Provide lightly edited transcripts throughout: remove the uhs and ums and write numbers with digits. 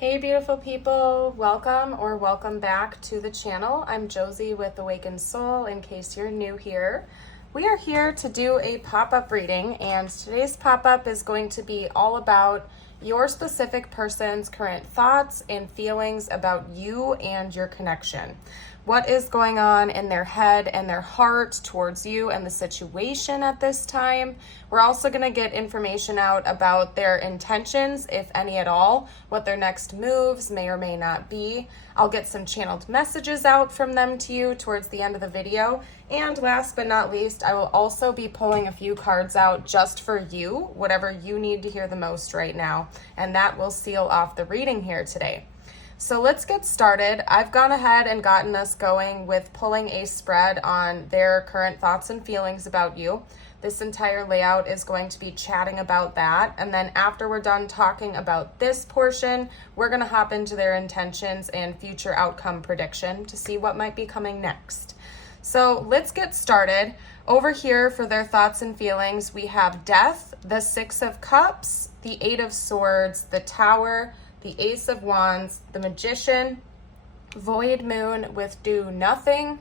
Hey beautiful people, welcome back to the channel. I'm Josie with Awakened Soul, in case you're new here. We are here to do a pop-up reading, and today's pop-up is going to be all about your specific person's current thoughts and feelings about you and your connection. What is going on in their head and their heart towards you and the situation at this time. We're also going to get information out about their intentions, if any at all, what their next moves may or may not be. I'll get some channeled messages out from them to you towards the end of the video. And last but not least, I will also be pulling a few cards out just for you, whatever you need to hear the most right now. And that will seal off the reading here today. So let's get started. I've gone ahead and gotten us going with pulling a spread on their current thoughts and feelings about you. This entire layout is going to be chatting about that. And then after we're done talking about this portion, we're going to hop into their intentions and future outcome prediction to see what might be coming next. So let's get started. Over here for their thoughts and feelings, we have Death, the Six of Cups, the Eight of Swords, the Tower, the Ace of Wands, the Magician, Void Moon with Do Nothing,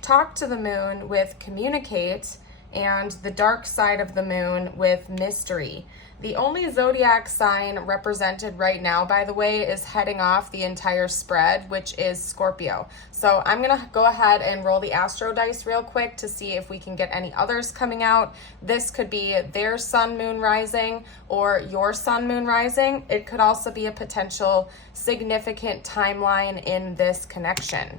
Talk to the Moon with Communicate, and the Dark Side of the Moon with Mystery. The only zodiac sign represented right now, by the way, is heading off the entire spread, which is Scorpio. So I'm going to go ahead and roll the astro dice real quick to see if we can get any others coming out. This could be their sun, moon, rising, or your sun, moon, rising. It could also be a potential significant timeline in this connection,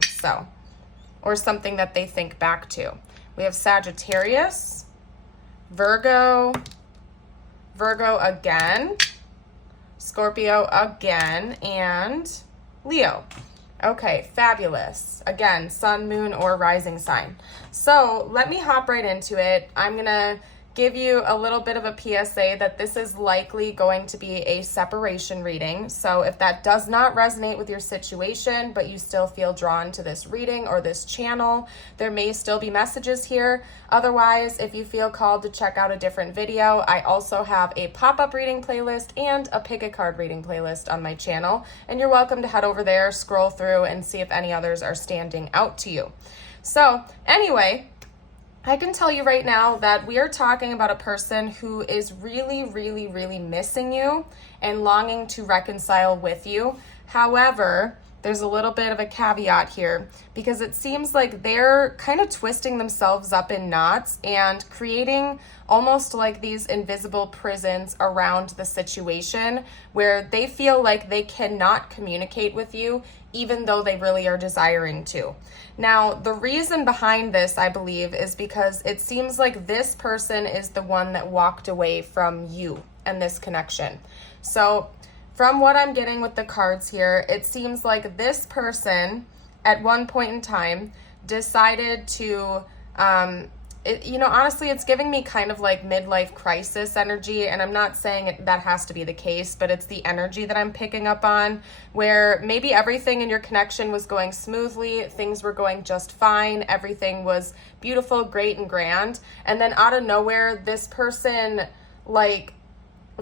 or something that they think back to. We have Sagittarius, Virgo again, Scorpio again, and Leo. Okay, fabulous. Again, sun, moon, or rising sign. So let me hop right into it. I'm going to give you a little bit of a PSA that this is likely going to be a separation reading. So if that does not resonate with your situation, but you still feel drawn to this reading or this channel, there may still be messages here. Otherwise, if you feel called to check out a different video, I also have a pop-up reading playlist and a pick a card reading playlist on my channel. And you're welcome to head over there, scroll through, and see if any others are standing out to you. So anyway, I can tell you right now that we are talking about a person who is really, really, really missing you and longing to reconcile with you. However, there's a little bit of a caveat here because it seems like they're kind of twisting themselves up in knots and creating almost like these invisible prisons around the situation where they feel like they cannot communicate with you even though they really are desiring to. Now, the reason behind this, I believe, is because it seems like this person is the one that walked away from you and this connection. So from what I'm getting with the cards here, it seems like this person at one point in time decided to, honestly, it's giving me kind of like midlife crisis energy, and I'm not saying that has to be the case, but it's the energy that I'm picking up on, where maybe everything in your connection was going smoothly, things were going just fine, everything was beautiful, great, and grand, and then out of nowhere, this person,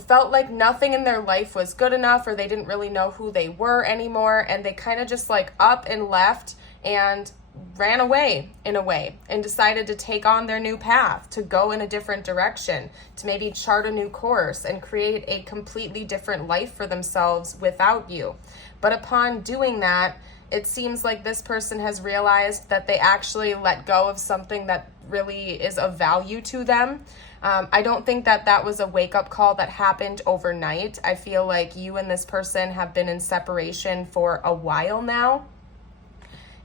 felt like nothing in their life was good enough, or they didn't really know who they were anymore, and they kind of just up and left and ran away in a way and decided to take on their new path, to go in a different direction, to maybe chart a new course and create a completely different life for themselves without you. But upon doing that, it seems like this person has realized that they actually let go of something that really is of value to them. I don't think that was a wake-up call that happened overnight. I feel like you and this person have been in separation for a while now.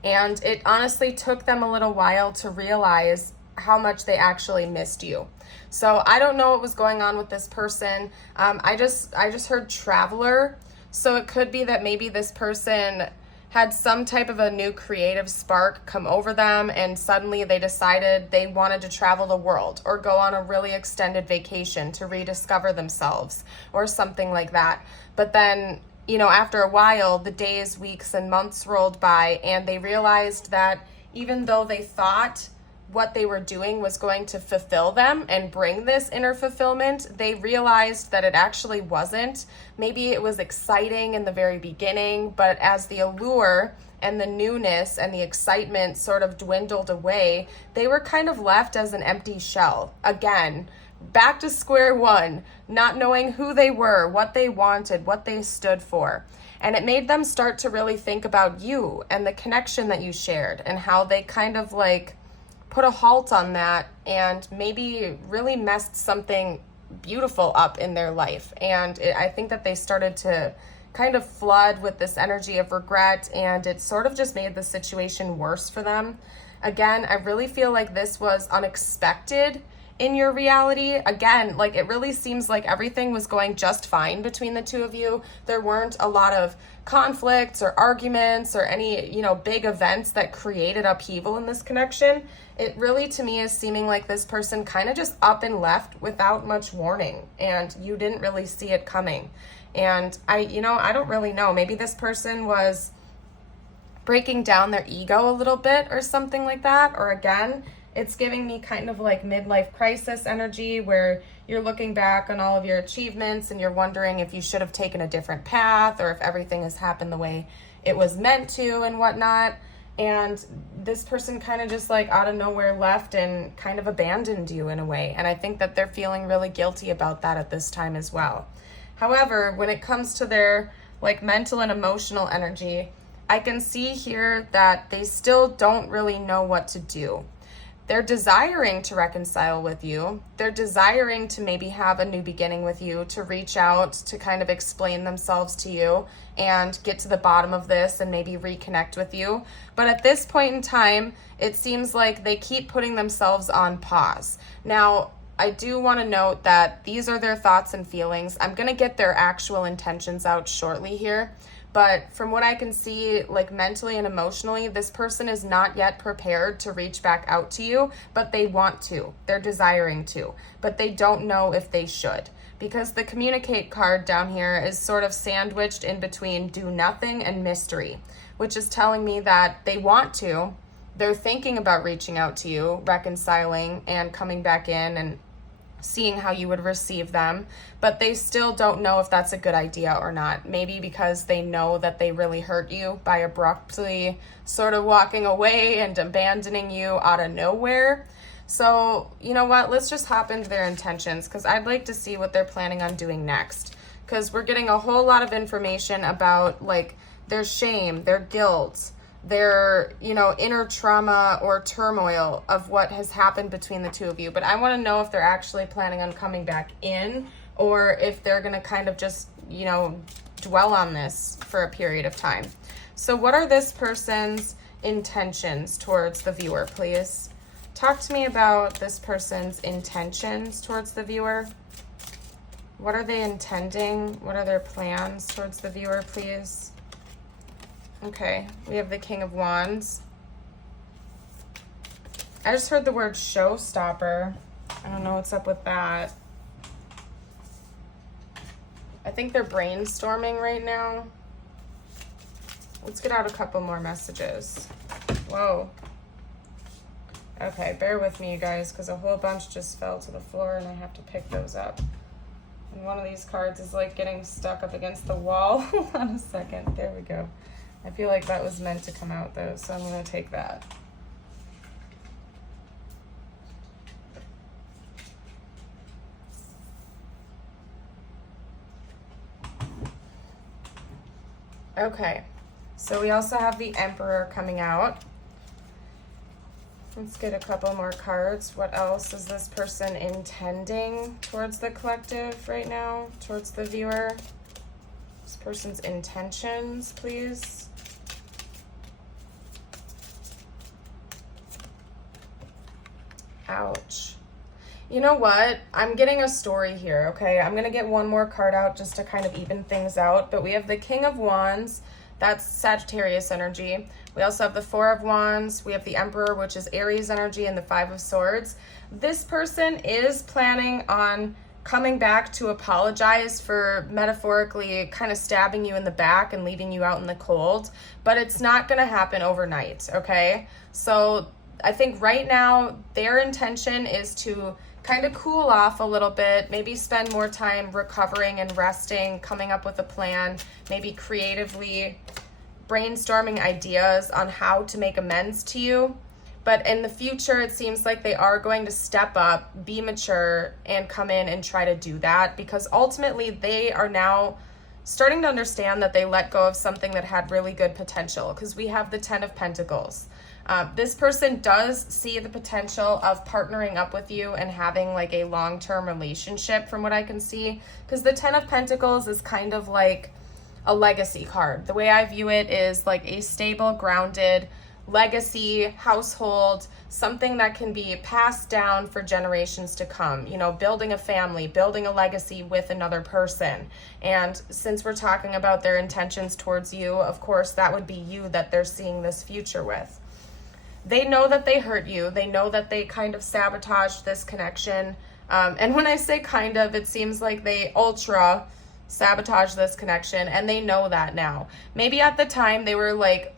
And it honestly took them a little while to realize how much they actually missed you. So I don't know what was going on with this person. I just heard traveler. So it could be that maybe this person had some type of a new creative spark come over them, and suddenly they decided they wanted to travel the world or go on a really extended vacation to rediscover themselves or something like that. But then, after a while, the days, weeks, and months rolled by, and they realized that even though they thought what they were doing was going to fulfill them and bring this inner fulfillment, they realized that it actually wasn't. Maybe it was exciting in the very beginning, but as the allure and the newness and the excitement sort of dwindled away, they were kind of left as an empty shell. Again, back to square one, not knowing who they were, what they wanted, what they stood for. And it made them start to really think about you and the connection that you shared and how they kind of like put a halt on that and maybe really messed something beautiful up in their life. And I think that they started to kind of flood with this energy of regret, and it sort of just made the situation worse for them. Again, I really feel like this was unexpected in your reality. Again, like it really seems like everything was going just fine between the two of you. There weren't a lot of conflicts or arguments or any, big events that created upheaval in this connection. It really, to me, is seeming like this person kind of just up and left without much warning, and you didn't really see it coming. And I don't really know. Maybe this person was breaking down their ego a little bit or something like that. Or again, it's giving me kind of like midlife crisis energy where you're looking back on all of your achievements and you're wondering if you should have taken a different path or if everything has happened the way it was meant to and whatnot. And this person kind of just like out of nowhere left and kind of abandoned you in a way. And I think that they're feeling really guilty about that at this time as well. However, when it comes to their like mental and emotional energy, I can see here that they still don't really know what to do. They're desiring to reconcile with you. They're desiring to maybe have a new beginning with you, to reach out, to kind of explain themselves to you and get to the bottom of this and maybe reconnect with you. But at this point in time, it seems like they keep putting themselves on pause. Now, I do want to note that these are their thoughts and feelings. I'm going to get their actual intentions out shortly here. But from what I can see, like mentally and emotionally, this person is not yet prepared to reach back out to you, but they want to. They're desiring to, but they don't know if they should. Because the communicate card down here is sort of sandwiched in between do nothing and mystery, which is telling me that they want to. They're thinking about reaching out to you, reconciling, and coming back in and seeing how you would receive them, but they still don't know if that's a good idea or not. Maybe because they know that they really hurt you by abruptly sort of walking away and abandoning you out of nowhere. So, you know what? Let's just hop into their intentions because I'd like to see what they're planning on doing next, because we're getting a whole lot of information about like their shame, their guilt, their, inner trauma or turmoil of what has happened between the two of you. But I want to know if they're actually planning on coming back in or if they're going to kind of just, dwell on this for a period of time. So what are this person's intentions towards the viewer, please? Talk to me about this person's intentions towards the viewer. What are they intending? What are their plans towards the viewer, please? Okay, we have the King of Wands. I just heard the word showstopper. I don't know what's up with that. I think they're brainstorming right now. Let's get out a couple more messages. Whoa. Okay, bear with me, you guys, because a whole bunch just fell to the floor and I have to pick those up. And one of these cards is like getting stuck up against the wall. Hold on a second. There we go. I feel like that was meant to come out though, so I'm going to take that. Okay, so we also have the Emperor coming out. Let's get a couple more cards. What else is this person intending towards the collective right now, towards the viewer? This person's intentions, please. Ouch. You know what? I'm getting a story here, okay? I'm going to get one more card out just to kind of even things out. But we have the King of Wands. That's Sagittarius energy. We also have the Four of Wands. We have the Emperor, which is Aries energy, and the Five of Swords. This person is planning on coming back to apologize for metaphorically kind of stabbing you in the back and leaving you out in the cold. But it's not going to happen overnight, okay? So I think right now their intention is to kind of cool off a little bit, maybe spend more time recovering and resting, coming up with a plan, maybe creatively brainstorming ideas on how to make amends to you. But in the future, it seems like they are going to step up, be mature, and come in and try to do that, because ultimately they are now starting to understand that they let go of something that had really good potential, because we have the 10 of Pentacles. This person does see the potential of partnering up with you and having like a long-term relationship, from what I can see, because the 10 of Pentacles is kind of like a legacy card. The way I view it is like a stable, grounded legacy household, something that can be passed down for generations to come, you know, building a family, building a legacy with another person. And since we're talking about their intentions towards you, of course, that would be you that they're seeing this future with. They know that they hurt you. They know that they kind of sabotaged this connection. And when I say kind of, it seems like they ultra sabotage this connection, and they know that now. Maybe at the time they were like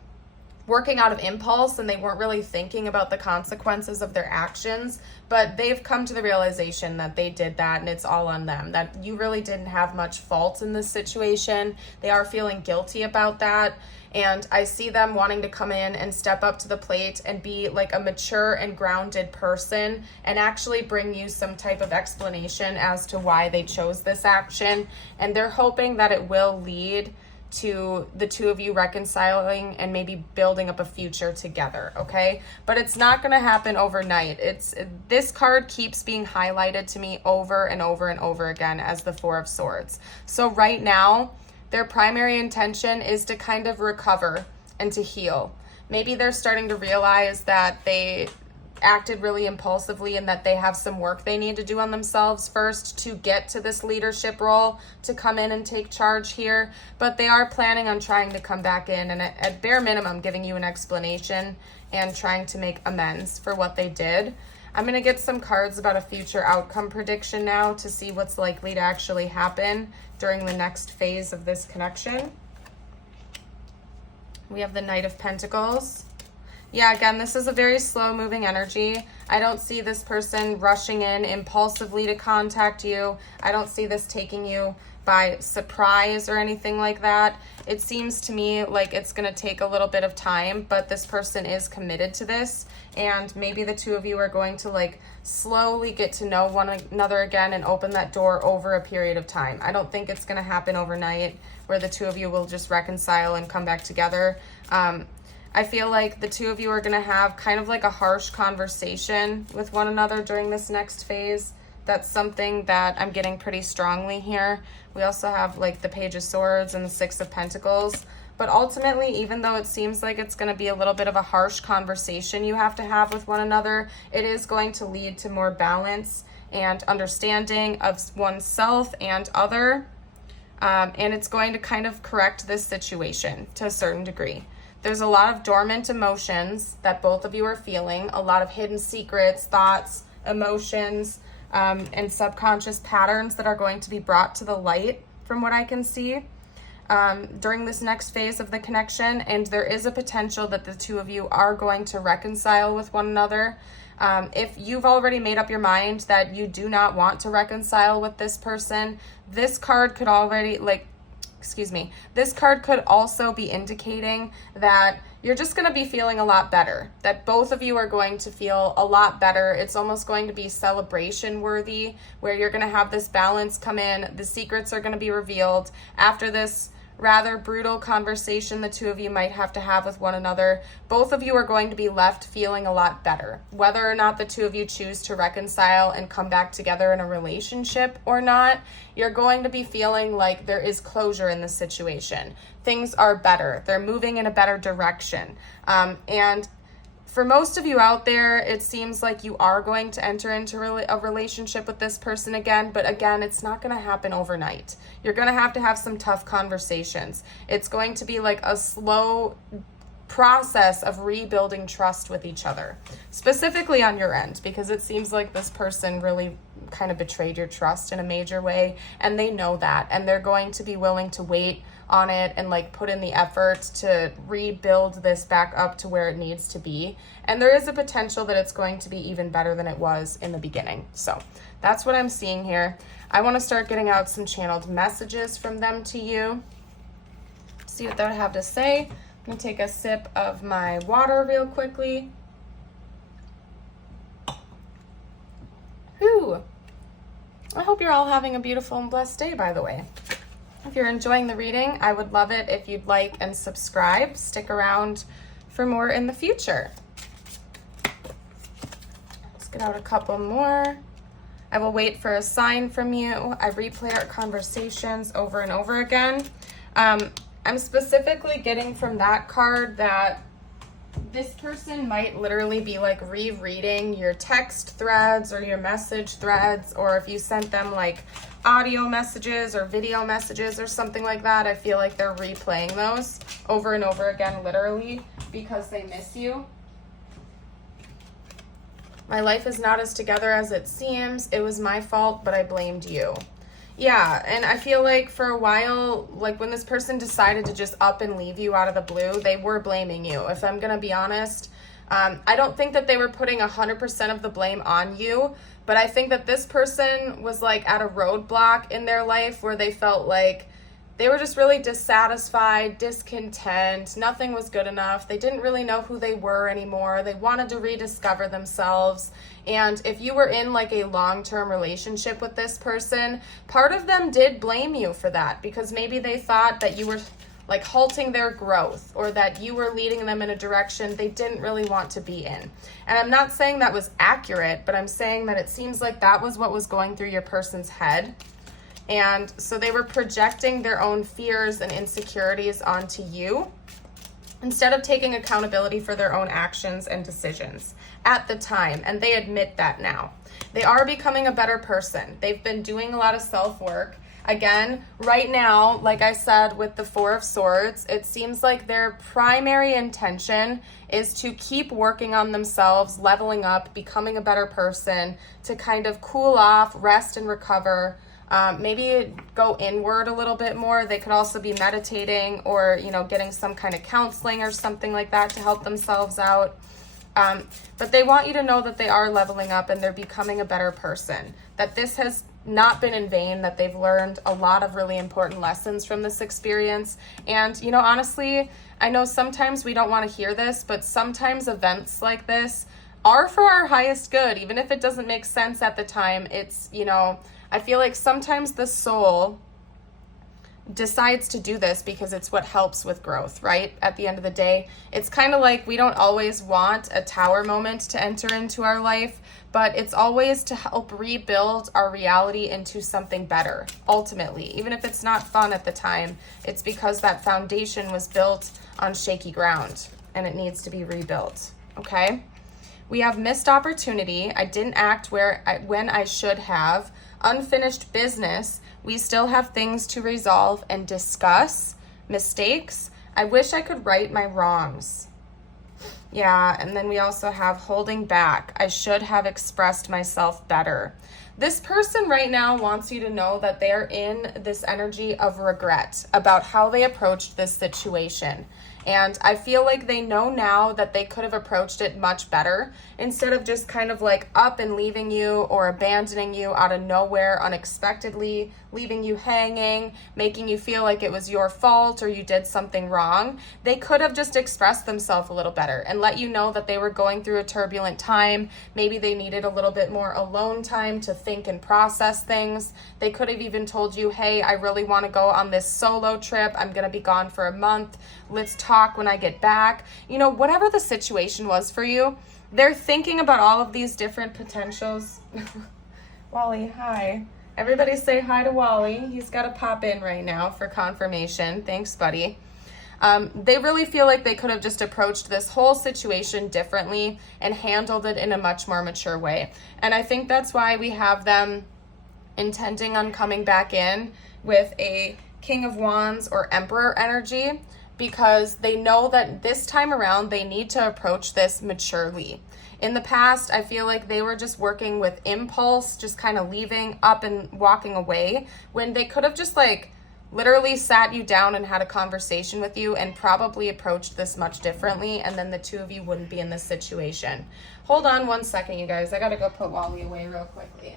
working out of impulse and they weren't really thinking about the consequences of their actions, but they've come to the realization that they did that and it's all on them, that you really didn't have much fault in this situation. They are feeling guilty about that, and I see them wanting to come in and step up to the plate and be like a mature and grounded person and actually bring you some type of explanation as to why they chose this action, and they're hoping that it will lead to the two of you reconciling and maybe building up a future together, okay? But it's not going to happen overnight. This card keeps being highlighted to me over and over and over again as the Four of Swords. So right now, their primary intention is to kind of recover and to heal. Maybe they're starting to realize that they acted really impulsively and that they have some work they need to do on themselves first to get to this leadership role, to come in and take charge here. But they are planning on trying to come back in and at bare minimum giving you an explanation and trying to make amends for what they did. I'm going to get some cards about a future outcome prediction now to see what's likely to actually happen during the next phase of this connection. We have the Knight of Pentacles. Yeah, again, this is a very slow moving energy. I don't see this person rushing in impulsively to contact you. I don't see this taking you by surprise or anything like that. It seems to me like it's going to take a little bit of time, but this person is committed to this, and maybe the two of you are going to like slowly get to know one another again and open that door over a period of time. I don't think it's going to happen overnight where the two of you will just reconcile and come back together. I feel like the two of you are going to have kind of like a harsh conversation with one another during this next phase. That's something that I'm getting pretty strongly here. We also have like the Page of Swords and the Six of Pentacles. But ultimately, even though it seems like it's going to be a little bit of a harsh conversation you have to have with one another, it is going to lead to more balance and understanding of oneself and other. And it's going to kind of correct this situation to a certain degree. There's a lot of dormant emotions that both of you are feeling, a lot of hidden secrets, thoughts, emotions, and subconscious patterns that are going to be brought to the light from what I can see during this next phase of the connection. And there is a potential that the two of you are going to reconcile with one another. If you've already made up your mind that you do not want to reconcile with this person, this card could already this card could also be indicating that you're just going to be feeling a lot better, that both of you are going to feel a lot better. It's almost going to be celebration worthy, where you're going to have this balance come in. The secrets are going to be revealed after this rather brutal conversation the two of you might have to have with one another. Both of you are going to be left feeling a lot better. Whether or not the two of you choose to reconcile and come back together in a relationship or not, you're going to be feeling like there is closure in this situation. Things are better. They're moving in a better direction. And for most of you out there, it seems like you are going to enter into a relationship with this person again, but again, it's not going to happen overnight. You're going to have some tough conversations. It's going to be like a slow process of rebuilding trust with each other, specifically on your end, because it seems like this person really kind of betrayed your trust in a major way, and they know that, and they're going to be willing to wait on it and like put in the effort to rebuild this back up to where it needs to be. And there is a potential that it's going to be even better than it was in the beginning. So that's what I'm seeing here. I want to start getting out some channeled messages from them to you. See what they have to say. I'm going to take a sip of my water real quickly. Whew. I hope you're all having a beautiful and blessed day, by the way. If you're enjoying the reading, I would love it if you'd like and subscribe. Stick around for more in the future. Let's get out a couple more. I will wait for a sign from you. I replay our conversations over and over again. I'm specifically getting from that card that this person might literally be like rereading your text threads or your message threads, or if you sent them like audio messages or video messages or something like that, I feel like they're replaying those over and over again, literally, because they miss you. My life is not as together as it seems. It was my fault, but I blamed you. Yeah, and I feel like for a while, like when this person decided to just up and leave you out of the blue, they were blaming you. If I'm going to be honest, I don't think that they were putting 100% of the blame on you, but I think that this person was like at a roadblock in their life where they felt like they were just really dissatisfied, discontent, nothing was good enough. They didn't really know who they were anymore. They wanted to rediscover themselves. And if you were in like a long-term relationship with this person, part of them did blame you for that, because maybe they thought that you were like halting their growth, or that you were leading them in a direction they didn't really want to be in. And I'm not saying that was accurate, but I'm saying that it seems like that was what was going through your person's head. And so they were projecting their own fears and insecurities onto you instead of taking accountability for their own actions and decisions at the time. And they admit that now. They are becoming a better person. They've been doing a lot of self-work. Again, right now, like I said, with the Four of Swords, it seems like their primary intention is to keep working on themselves, leveling up, becoming a better person, to kind of cool off, rest and recover. Maybe go inward a little bit more. They could also be meditating or, getting some kind of counseling or something like that to help themselves out. But they want you to know that they are leveling up and they're becoming a better person, that this has not been in vain, that they've learned a lot of really important lessons from this experience. And, honestly, I know sometimes we don't want to hear this, but sometimes events like this are for our highest good, even if it doesn't make sense at the time. It's, I feel like sometimes the soul decides to do this because it's what helps with growth, right? At the end of the day, it's kind of like we don't always want a tower moment to enter into our life, but it's always to help rebuild our reality into something better, ultimately. Even if it's not fun at the time, it's because that foundation was built on shaky ground and it needs to be rebuilt, okay? We have missed opportunity. I didn't act when I should have. Unfinished business. We still have things to resolve and discuss. Mistakes. I wish I could right my wrongs. Yeah, and then we also have holding back. I should have expressed myself better. This person right now wants you to know that they're in this energy of regret about how they approached this situation. And I feel like they know now that they could have approached it much better instead of just kind of like up and leaving you or abandoning you out of nowhere unexpectedly, leaving you hanging, making you feel like it was your fault or you did something wrong. They could have just expressed themselves a little better and let you know that they were going through a turbulent time. Maybe they needed a little bit more alone time to think and process things. They could have even told you, hey, I really want to go on this solo trip. I'm going to be gone for a month. Let's talk when I get back. Whatever the situation was for you, they're thinking about all of these different potentials. Wally, hi. Everybody say hi to Wally. He's got to pop in right now for confirmation. Thanks, buddy. They really feel like they could have just approached this whole situation differently and handled it in a much more mature way. And I think that's why we have them intending on coming back in with a King of Wands or Emperor energy. because they know that this time around they need to approach this maturely. In the past, I feel like they were just working with impulse, just kind of leaving up and walking away, when they could have just like literally sat you down and had a conversation with you and probably approached this much differently, and then the two of you wouldn't be in this situation. Hold on one second, you guys. I gotta go put Wally away real quickly.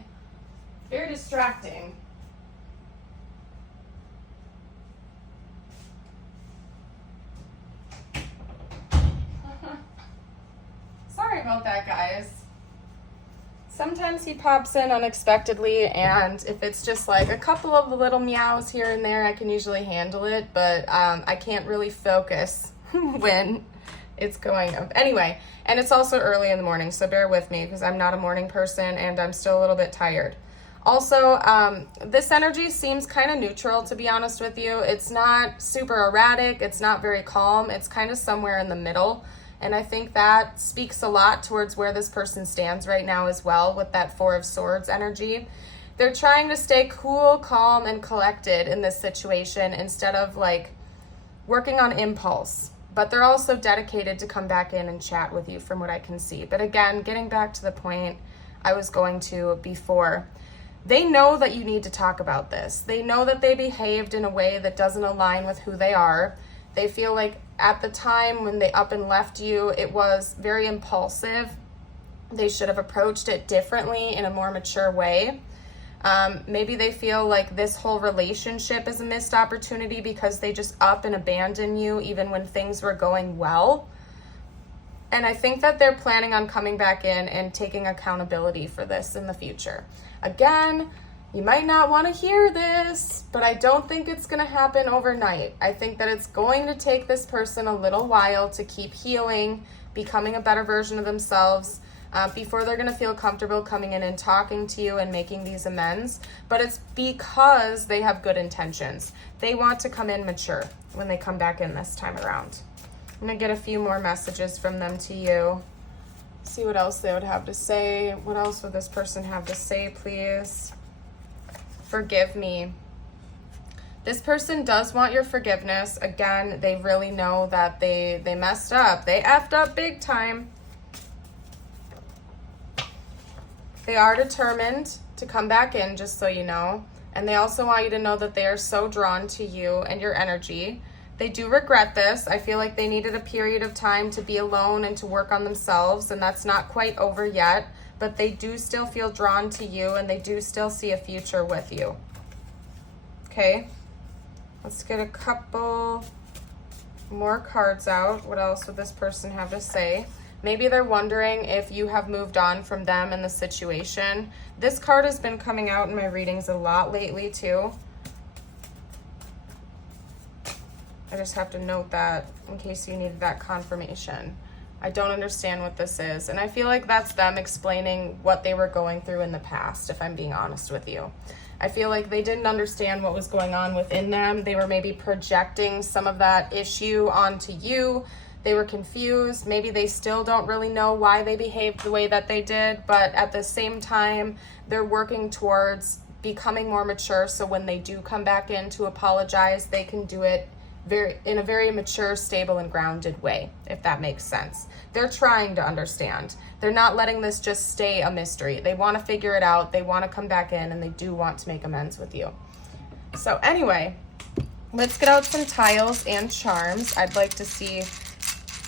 Very distracting. Sorry about that, guys. Sometimes he pops in unexpectedly, and if it's just like a couple of little meows here and there, I can usually handle it, but I can't really focus when it's going up. Anyway, and it's also early in the morning, so bear with me because I'm not a morning person and I'm still a little bit tired. Also, this energy seems kind of neutral, to be honest with you. It's not super erratic. It's not very calm. It's kind of somewhere in the middle. And I think that speaks a lot towards where this person stands right now as well, with that Four of Swords energy. They're trying to stay cool, calm, and collected in this situation instead of like working on impulse. But they're also dedicated to come back in and chat with you from what I can see. But again, getting back to the point I was going to before, they know that you need to talk about this. They know that they behaved in a way that doesn't align with who they are. They feel like at the time when they up and left you, it was very impulsive. They should have approached it differently in a more mature way. Maybe they feel like this whole relationship is a missed opportunity because they just up and abandon you even when things were going well. And I think that they're planning on coming back in and taking accountability for this in the future. Again, you might not want to hear this, but I don't think it's going to happen overnight. I think that it's going to take this person a little while to keep healing, becoming a better version of themselves, before they're going to feel comfortable coming in and talking to you and making these amends. But it's because they have good intentions. They want to come in mature when they come back in this time around. I'm going to get a few more messages from them to you. See what else they would have to say. What else would this person have to say, please? Forgive me. This person does want your forgiveness. Again, they really know that they messed up. They effed up big time. They are determined to come back in, just so you know. And they also want you to know that they are so drawn to you and your energy. They do regret this. I feel like they needed a period of time to be alone and to work on themselves, and that's not quite over yet. But they do still feel drawn to you, and they do still see a future with you. Okay, let's get a couple more cards out. What else would this person have to say? Maybe they're wondering if you have moved on from them in the situation. This card has been coming out in my readings a lot lately too. I just have to note that in case you needed that confirmation. I don't understand what this is. And I feel like that's them explaining what they were going through in the past, if I'm being honest with you. I feel like they didn't understand what was going on within them. They were maybe projecting some of that issue onto you. They were confused. Maybe they still don't really know why they behaved the way that they did. But at the same time, they're working towards becoming more mature. So when they do come back in to apologize, they can do it in a very mature, stable, and grounded way, if that makes sense. They're trying to understand. They're not letting this just stay a mystery. They want to figure it out. They want to come back in, and they do want to make amends with you. So anyway, let's get out some tiles and charms. I'd like to see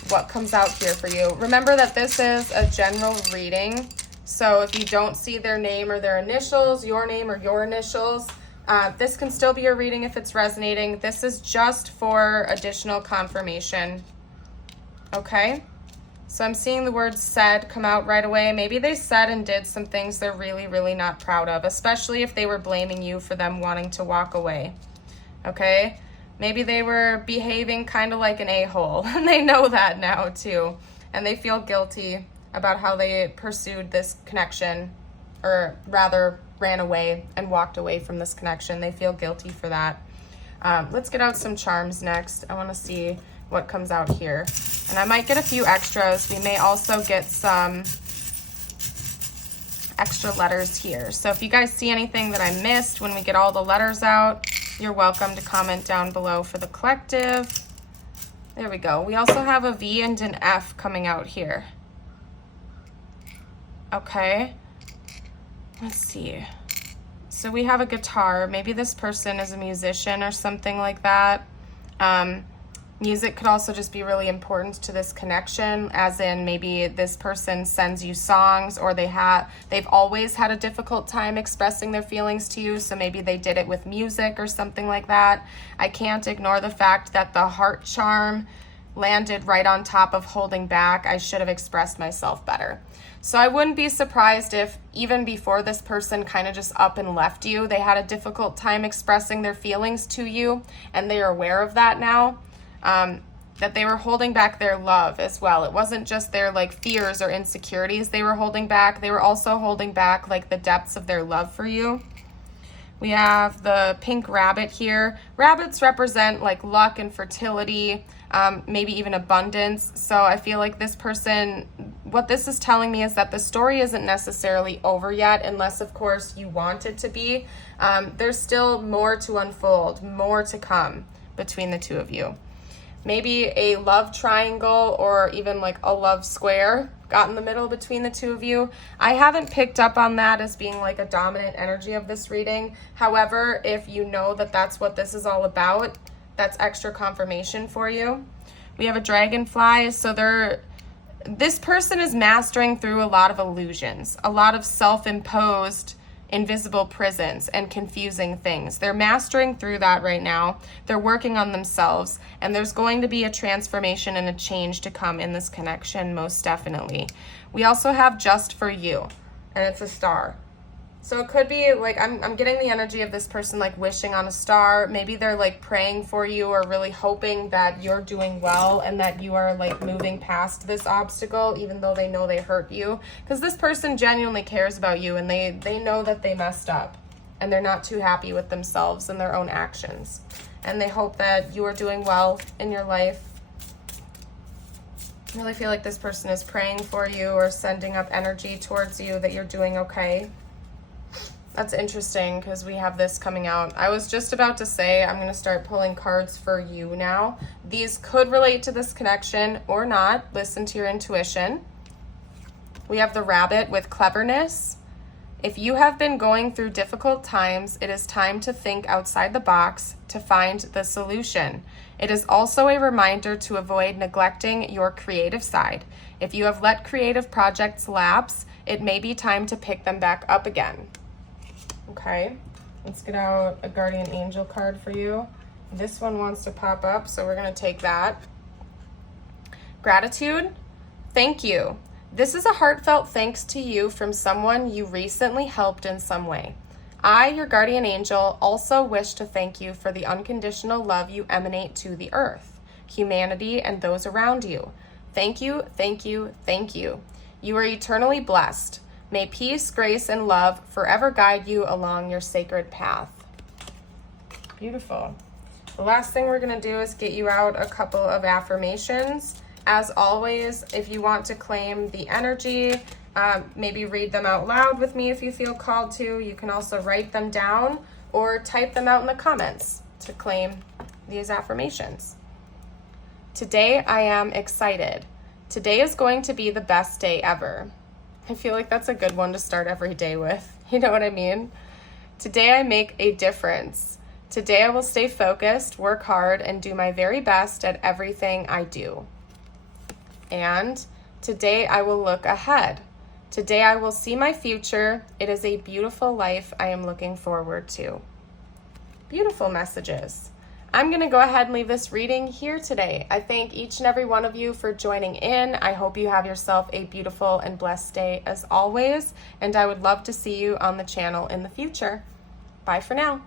what comes out here for you. Remember that this is a general reading. So if you don't see their name or their initials, your name or your initials, this can still be a reading if it's resonating. This is just for additional confirmation. Okay? So I'm seeing the word said come out right away. Maybe they said and did some things they're really, really not proud of, especially if they were blaming you for them wanting to walk away. Okay? Maybe they were behaving kind of like an a-hole, and they know that now too. And they feel guilty about how they pursued this connection, or rather ran away and walked away from this connection. They feel guilty for that. Let's get out some charms next. I want to see what comes out here. And I might get a few extras. We may also get some extra letters here. So if you guys see anything that I missed when we get all the letters out, you're welcome to comment down below for the collective. There we go. We also have a V and an F coming out here. Okay. Let's see. So we have a guitar. Maybe this person is a musician or something like that. Music could also just be really important to this connection, as in maybe this person sends you songs, or they've always had a difficult time expressing their feelings to you, so maybe they did it with music or something like that. I can't ignore the fact that the heart charm landed right on top of holding back. I should have expressed myself better. So I wouldn't be surprised if even before this person kind of just up and left you, they had a difficult time expressing their feelings to you, and they are aware of that now. That they were holding back their love as well. It wasn't just their like fears or insecurities they were holding back. They were also holding back like the depths of their love for you. We have the pink rabbit here. Rabbits represent like luck and fertility, maybe even abundance. So I feel like this person, what this is telling me is that the story isn't necessarily over yet, unless of course you want it to be. There's still more to unfold, more to come between the two of you. Maybe a love triangle or even like a love square got in the middle between the two of you. I haven't picked up on that as being like a dominant energy of this reading. However, if you know that that's what this is all about, that's extra confirmation for you. We have a dragonfly. So this person is mastering through a lot of illusions, a lot of self-imposed invisible prisons and confusing things. They're mastering through that right now. They're working on themselves, and there's going to be a transformation and a change to come in this connection, most definitely. We also have just for you, and it's a star. So it could be like, I'm getting the energy of this person like wishing on a star. Maybe they're like praying for you or really hoping that you're doing well and that you are like moving past this obstacle, even though they know they hurt you. Because this person genuinely cares about you, and they know that they messed up and they're not too happy with themselves and their own actions. And they hope that you are doing well in your life. I really feel like this person is praying for you or sending up energy towards you that you're doing okay. That's interesting because we have this coming out. I was just about to say I'm going to start pulling cards for you now. These could relate to this connection or not. Listen to your intuition. We have the rabbit with cleverness. If you have been going through difficult times, it is time to think outside the box to find the solution. It is also a reminder to avoid neglecting your creative side. If you have let creative projects lapse, it may be time to pick them back up again. Okay, let's get out a guardian angel card for you. This one wants to pop up, so we're going to take that. Gratitude. Thank you. This is a heartfelt thanks to you from someone you recently helped in some way. I, your guardian angel, also wish to thank you for the unconditional love you emanate to the earth, humanity, and those around you. Thank you, thank you, thank you. You are eternally blessed. May peace, grace, and love forever guide you along your sacred path. Beautiful. The last thing we're going to do is get you out a couple of affirmations. As always, if you want to claim the energy, maybe read them out loud with me if you feel called to. You can also write them down or type them out in the comments to claim these affirmations. Today I am excited. Today is going to be the best day ever. I feel like that's a good one to start every day with. You know what I mean? Today I make a difference. Today I will stay focused, work hard, and do my very best at everything I do. And today I will look ahead. Today I will see my future. It is a beautiful life I am looking forward to. Beautiful messages. I'm going to go ahead and leave this reading here today. I thank each and every one of you for joining in. I hope you have yourself a beautiful and blessed day as always, and I would love to see you on the channel in the future. Bye for now.